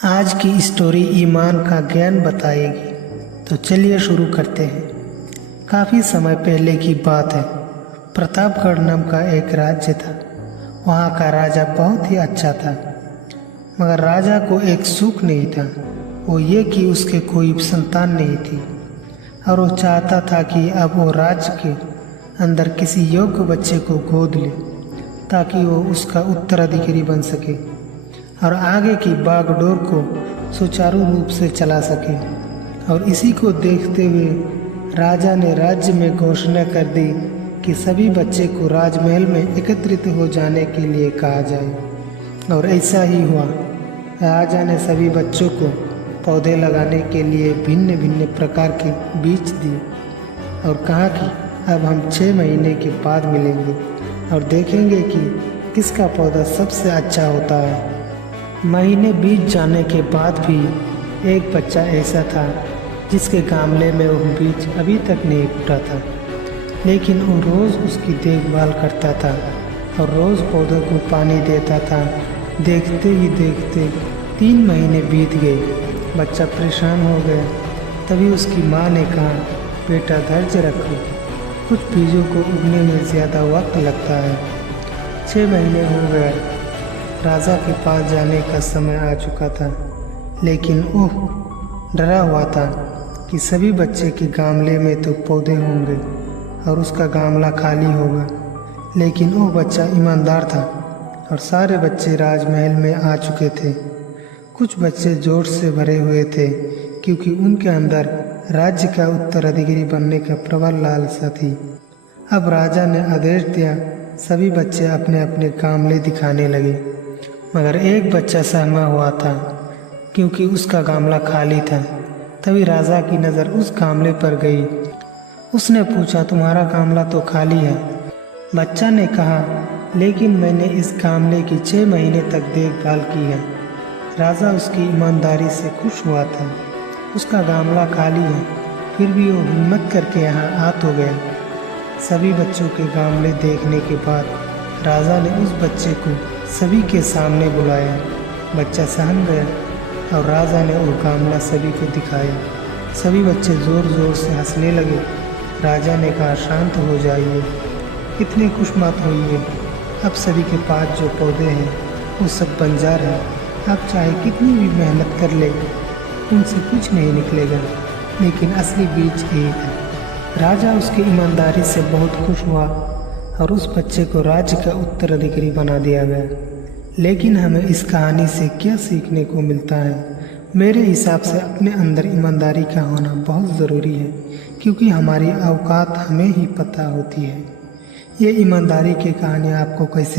आज की स्टोरी ईमान का ज्ञान बताएगी। तो चलिए शुरू करते हैं। काफ़ी समय पहले की बात है। प्रतापगढ़ नाम का एक राज्य था। वहाँ का राजा बहुत ही अच्छा था, मगर राजा को एक सुख नहीं था। वो ये कि उसके कोई संतान नहीं थी और वो चाहता था कि अब वो राज्य के अंदर किसी योग्य बच्चे को गोद ले ताकि वो उसका उत्तराधिकारी बन सके और आगे की बागडोर को सुचारू रूप से चला सके। और इसी को देखते हुए राजा ने राज्य में घोषणा कर दी कि सभी बच्चे को राजमहल में एकत्रित हो जाने के लिए कहा जाए। और ऐसा ही हुआ। राजा ने सभी बच्चों को पौधे लगाने के लिए भिन्न भिन्न प्रकार के बीज दिए और कहा कि अब हम 6 महीने के बाद मिलेंगे और देखेंगे कि किसका पौधा सबसे अच्छा होता है। महीने बीत जाने के बाद भी एक बच्चा ऐसा था जिसके गमले में वो बीज अभी तक नहीं फूटा था, लेकिन वो रोज़ उसकी देखभाल करता था और रोज़ पौधों को पानी देता था। देखते ही देखते 3 महीने बीत गए। बच्चा परेशान हो गया। तभी उसकी माँ ने कहा, बेटा धैर्य रखो, कुछ बीजों को उगने में ज़्यादा वक्त लगता है। 6 महीने हो गए। राजा के पास जाने का समय आ चुका था, लेकिन वह डरा हुआ था कि सभी बच्चे के गमले में तो पौधे होंगे और उसका गमला खाली होगा। लेकिन वो बच्चा ईमानदार था और सारे बच्चे राजमहल में आ चुके थे। कुछ बच्चे जोश से भरे हुए थे क्योंकि उनके अंदर राज्य का उत्तराधिकारी बनने का प्रबल लालसा थी। अब राजा ने आदेश दिया, सभी बच्चे अपने अपने गमले दिखाने लगे, मगर एक बच्चा सहमा हुआ था क्योंकि उसका गमला खाली था। तभी राजा की नज़र उस गमले पर गई। उसने पूछा, तुम्हारा गमला तो खाली है। बच्चा ने कहा, लेकिन मैंने इस गमले की 6 महीने तक देखभाल की है। राजा उसकी ईमानदारी से खुश हुआ था। उसका गमला खाली है, फिर भी वो हिम्मत करके यहाँ आ तो गया। सभी बच्चों के गमले देखने के बाद राजा ने उस बच्चे को सभी के सामने बुलाया। बच्चा सहम गया और राजा ने वो गमला सभी को दिखाया। सभी बच्चे ज़ोर ज़ोर से हंसने लगे। राजा ने कहा, शांत हो जाइए, इतने खुश मत होइए। अब सभी के पास जो पौधे हैं वो सब बंजर हैं। अब चाहे कितनी भी मेहनत कर ले, उनसे कुछ नहीं निकलेगा, लेकिन असली बीज एक है। राजा उसकी ईमानदारी से बहुत खुश हुआ और उस बच्चे को राज्य का उत्तराधिकारी बना दिया गया। लेकिन हमें इस कहानी से क्या सीखने को मिलता है? मेरे हिसाब से अपने अंदर ईमानदारी का होना बहुत ज़रूरी है, क्योंकि हमारी औकात हमें ही पता होती है। ये ईमानदारी की कहानी आपको कैसे